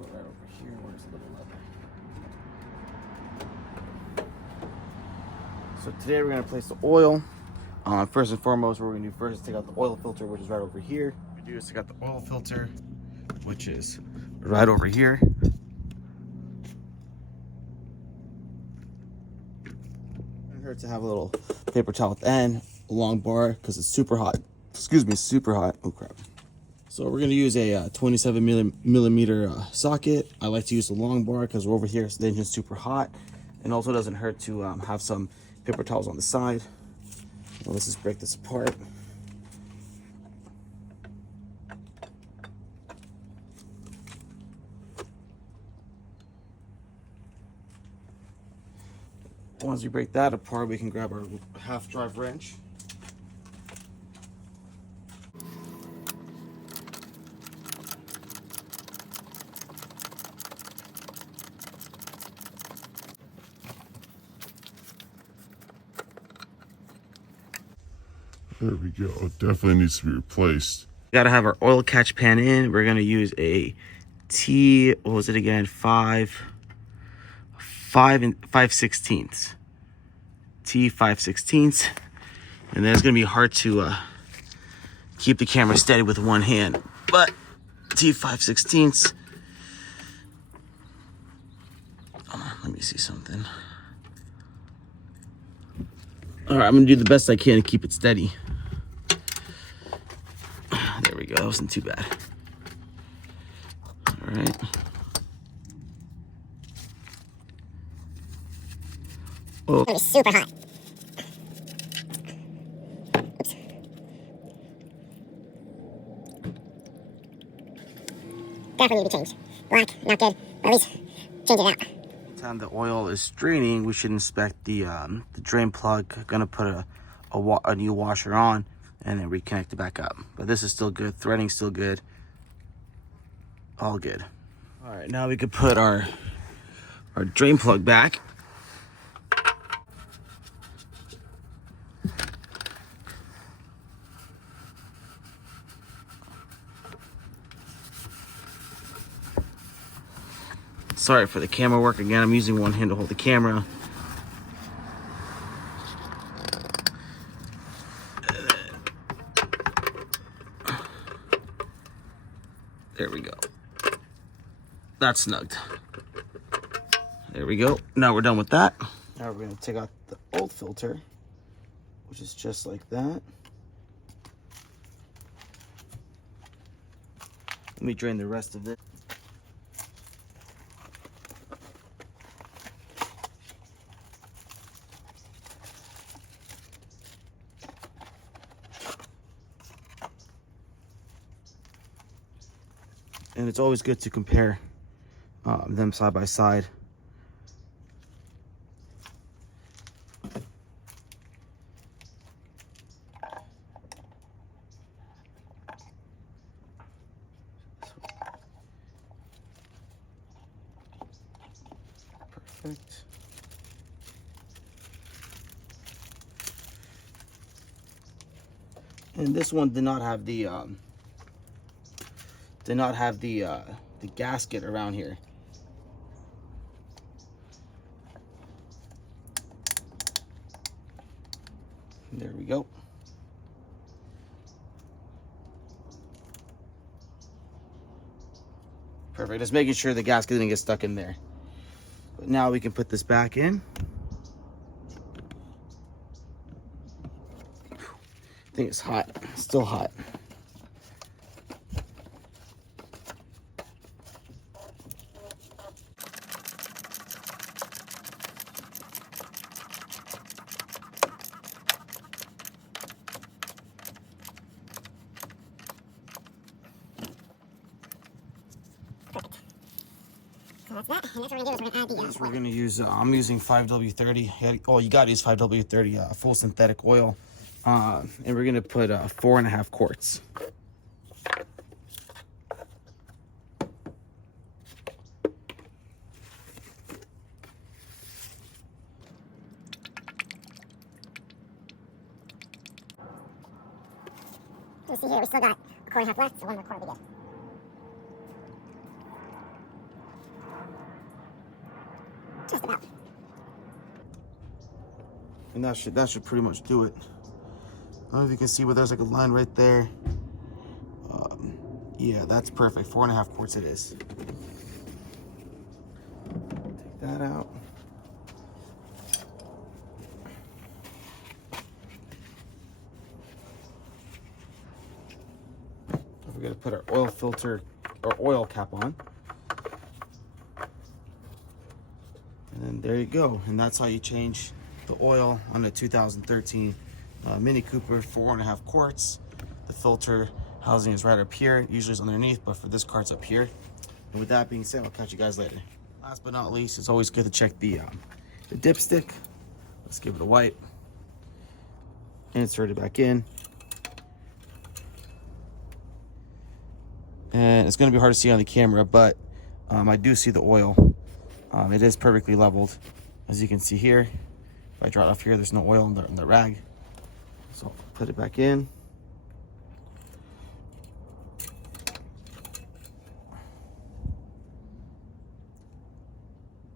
Go right over here. Where's the little lever? So today we're gonna place the oil. First and foremost, what we're gonna do first is take out the oil filter, which is right over here. What we do is take out the oil filter, which is right over here. It hurts to have a little paper towel at the end, a long bar, because it's super hot. Excuse me, super hot. Oh crap. So we're gonna use a 27 millimeter socket. I like to use the long bar because over here the engine's super hot, and also doesn't hurt to have some paper towels on the side. Well, let's just break this apart. Once we break that apart, we can grab our half drive wrench. There we go. It definitely needs to be replaced. We gotta have our oil catch pan in. We're gonna use a T, what was it again? 5/16. T 5/16. And then it's gonna be hard to keep the camera steady with one hand. But T 5/16. Let me see something. All right, I'm gonna do the best I can to keep it steady. There we go, that wasn't too bad. All right. Oh. It's super hot. Oops. Definitely need to change. Black, not good. Or at least change it out. Time the oil is draining, we should inspect the drain plug. Gonna put a new washer on and then reconnect it back up. But this is still good. Threading's still good. All good. All right, now we could put our drain plug back. Sorry for the camera work again. I'm using one hand to hold the camera. There we go. That's snugged. There we go. Now we're done with that. Now we're gonna take out the old filter, which is just like that. Let me drain the rest of it. And it's always good to compare them side by side. Perfect. And this one did not have the gasket around here. There we go. Perfect. Just making sure the gasket didn't get stuck in there. But now we can put this back in. I think it's hot. Still hot. So that's that. And that's what we're gonna do is we're gonna add the We're gonna use. I'm using 5W30. Oh, you gotta use 5W30 full synthetic oil, and we're gonna put 4.5 quarts. So see here, we still got a quart and a half left, so one more quart will be good. Just about. And that should pretty much do it. I don't know if you can see, but there's like a line right there. Yeah, that's perfect. 4.5 quarts it is. Take that out. We're gonna put our oil filter or oil cap on. And then there you go. And that's how you change the oil on the 2013 Mini Cooper, 4.5 quarts. The filter housing is right up here. Usually it's underneath, but for this car it's up here. And with that being said, I'll catch you guys later. Last but not least, it's always good to check the dipstick. Let's give it a wipe. Insert it back in. And it's going to be hard to see on the camera, but I do see the oil. It is perfectly leveled, as you can see here. If I draw it off here, there's no oil in the rag. So I'll put it back in.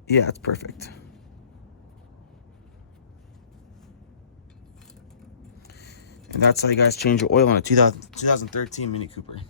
Yeah, it's perfect. And that's how you guys change your oil on a 2013 Mini Cooper.